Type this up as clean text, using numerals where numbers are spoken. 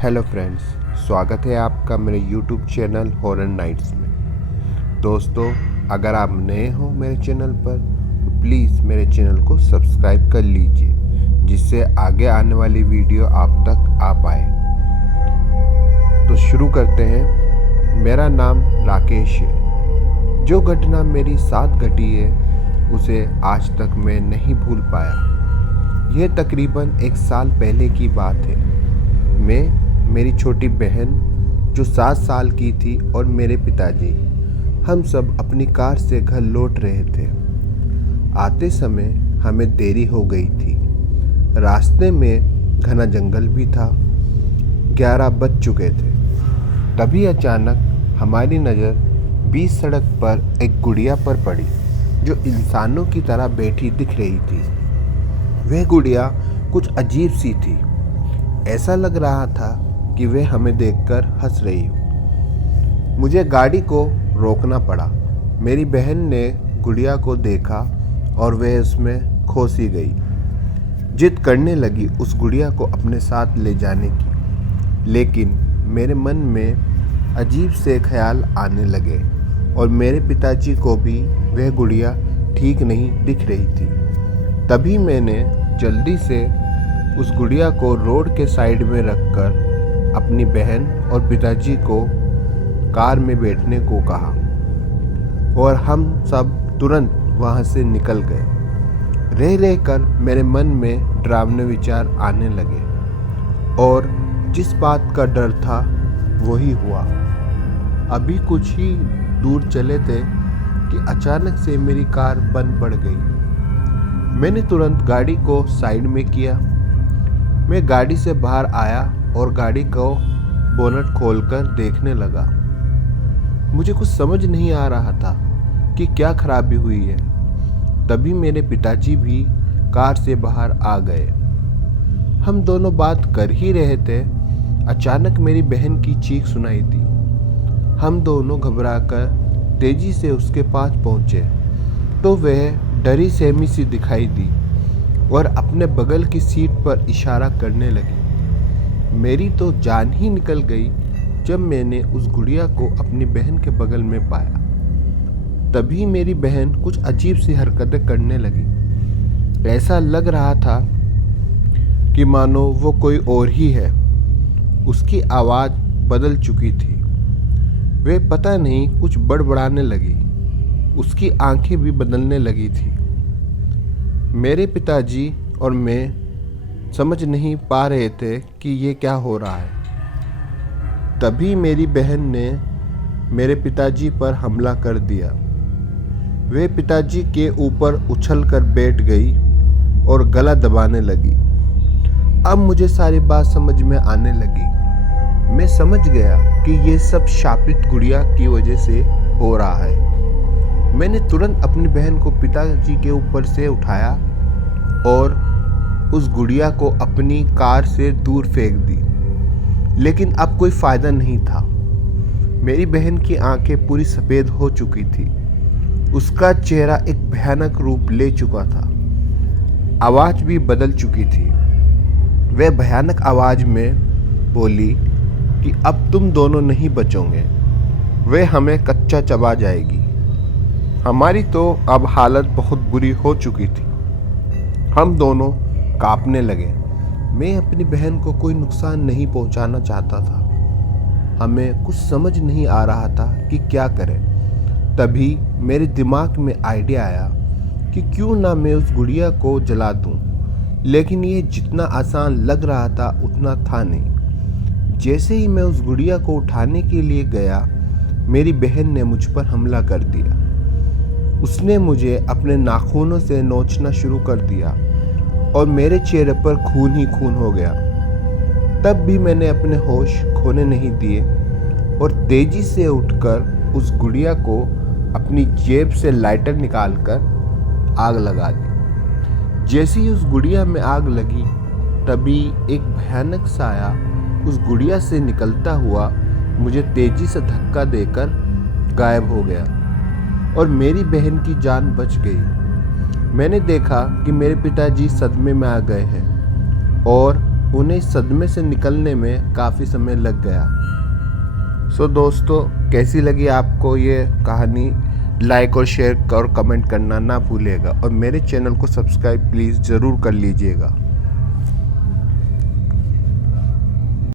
Hello friends, स्वागत है आपका मेरे यूट्यूब चैनल हॉरर नाइट्स में। दोस्तों, अगर आप नए हो मेरे चैनल पर तो प्लीज़ मेरे चैनल को सब्सक्राइब कर लीजिए, जिससे आगे आने वाली वीडियो आप तक आ पाए। तो शुरू करते हैं। मेरा नाम राकेश है। जो घटना मेरी साथ घटी है उसे आज तक मैं नहीं भूल पाया। यह तकरीबन 1 साल पहले की बात है। मैं, मेरी छोटी बहन जो 7 साल की थी और मेरे पिताजी, हम सब अपनी कार से घर लौट रहे थे। आते समय हमें देरी हो गई थी। रास्ते में घना जंगल भी था। 11 बज चुके थे। तभी अचानक हमारी नज़र बीच सड़क पर एक गुड़िया पर पड़ी, जो इंसानों की तरह बैठी दिख रही थी। वह गुड़िया कुछ अजीब सी थी। ऐसा लग रहा था कि वह हमें देखकर हंस रही हो। मुझे गाड़ी को रोकना पड़ा। मेरी बहन ने गुड़िया को देखा और वह उसमें खो सी गई। जिद करने लगी उस गुड़िया को अपने साथ ले जाने की, लेकिन मेरे मन में अजीब से ख्याल आने लगे और मेरे पिताजी को भी वह गुड़िया ठीक नहीं दिख रही थी। तभी मैंने जल्दी से उस गुड़िया को रोड के साइड में रखकर अपनी बहन और पिताजी को कार में बैठने को कहा और हम सब तुरंत वहां से निकल गए। रह रहकर मेरे मन में डरावने विचार आने लगे और जिस बात का डर था वही हुआ। अभी कुछ ही दूर चले थे कि अचानक से मेरी कार बंद पड़ गई। मैंने तुरंत गाड़ी को साइड में किया। मैं गाड़ी से बाहर आया और गाड़ी को बोनट खोलकर देखने लगा। मुझे कुछ समझ नहीं आ रहा था कि क्या खराबी हुई है। तभी मेरे पिताजी भी कार से बाहर आ गए। हम दोनों बात कर ही रहे थे, अचानक मेरी बहन की चीख सुनाई दी। हम दोनों घबराकर तेजी से उसके पास पहुंचे तो वह डरी सहमी सी दिखाई दी और अपने बगल की सीट पर इशारा करने लगी। मेरी तो जान ही निकल गई जब मैंने उस गुड़िया को अपनी बहन के बगल में पाया। तभी मेरी बहन कुछ अजीब सी हरकतें करने लगी। ऐसा लग रहा था कि मानो वो कोई और ही है। उसकी आवाज़ बदल चुकी थी। वह पता नहीं कुछ बड़बड़ाने लगी। उसकी आंखें भी बदलने लगी थी। मेरे पिताजी और मैं समझ नहीं पा रहे थे कि ये क्या हो रहा है। तभी मेरी बहन ने मेरे पिताजी पर हमला कर दिया। वे पिताजी के ऊपर उछलकर बैठ गई और गला दबाने लगी। अब मुझे सारी बात समझ में आने लगी। मैं समझ गया कि ये सब शापित गुड़िया की वजह से हो रहा है। मैंने तुरंत अपनी बहन को पिताजी के ऊपर से उठाया और उस गुड़िया को अपनी कार से दूर फेंक दी, लेकिन अब कोई फायदा नहीं था। मेरी बहन की आंखें पूरी सफ़ेद हो चुकी थी। उसका चेहरा एक भयानक रूप ले चुका था। आवाज़ भी बदल चुकी थी। वह भयानक आवाज़ में बोली कि अब तुम दोनों नहीं बचोगे, वह हमें कच्चा चबा जाएगी। हमारी तो अब हालत बहुत बुरी हो चुकी थी। हम दोनों कांपने लगे। मैं अपनी बहन को कोई नुकसान नहीं पहुंचाना चाहता था। हमें कुछ समझ नहीं आ रहा था कि क्या करें। तभी मेरे दिमाग में आइडिया आया कि क्यों ना मैं उस गुड़िया को जला दूं। लेकिन ये जितना आसान लग रहा था उतना था नहीं। जैसे ही मैं उस गुड़िया को उठाने के लिए गया, मेरी बहन ने मुझ पर हमला कर दिया। उसने मुझे अपने नाखूनों से नोचना शुरू कर दिया और मेरे चेहरे पर खून ही खून हो गया। तब भी मैंने अपने होश खोने नहीं दिए और तेजी से उठकर उस गुड़िया को अपनी जेब से लाइटर निकालकर आग लगा दी। जैसे ही उस गुड़िया में आग लगी, तभी एक भयानक साया उस गुड़िया से निकलता हुआ मुझे तेजी से धक्का देकर गायब हो गया और मेरी बहन की जान बच गई। मैंने देखा कि मेरे पिताजी सदमे में आ गए हैं और उन्हें इस सदमे से निकलने में काफ़ी समय लग गया। सो दोस्तों, कैसी लगी आपको ये कहानी? लाइक और शेयर और कमेंट करना ना भूलिएगा और मेरे चैनल को सब्सक्राइब प्लीज़ ज़रूर कर लीजिएगा।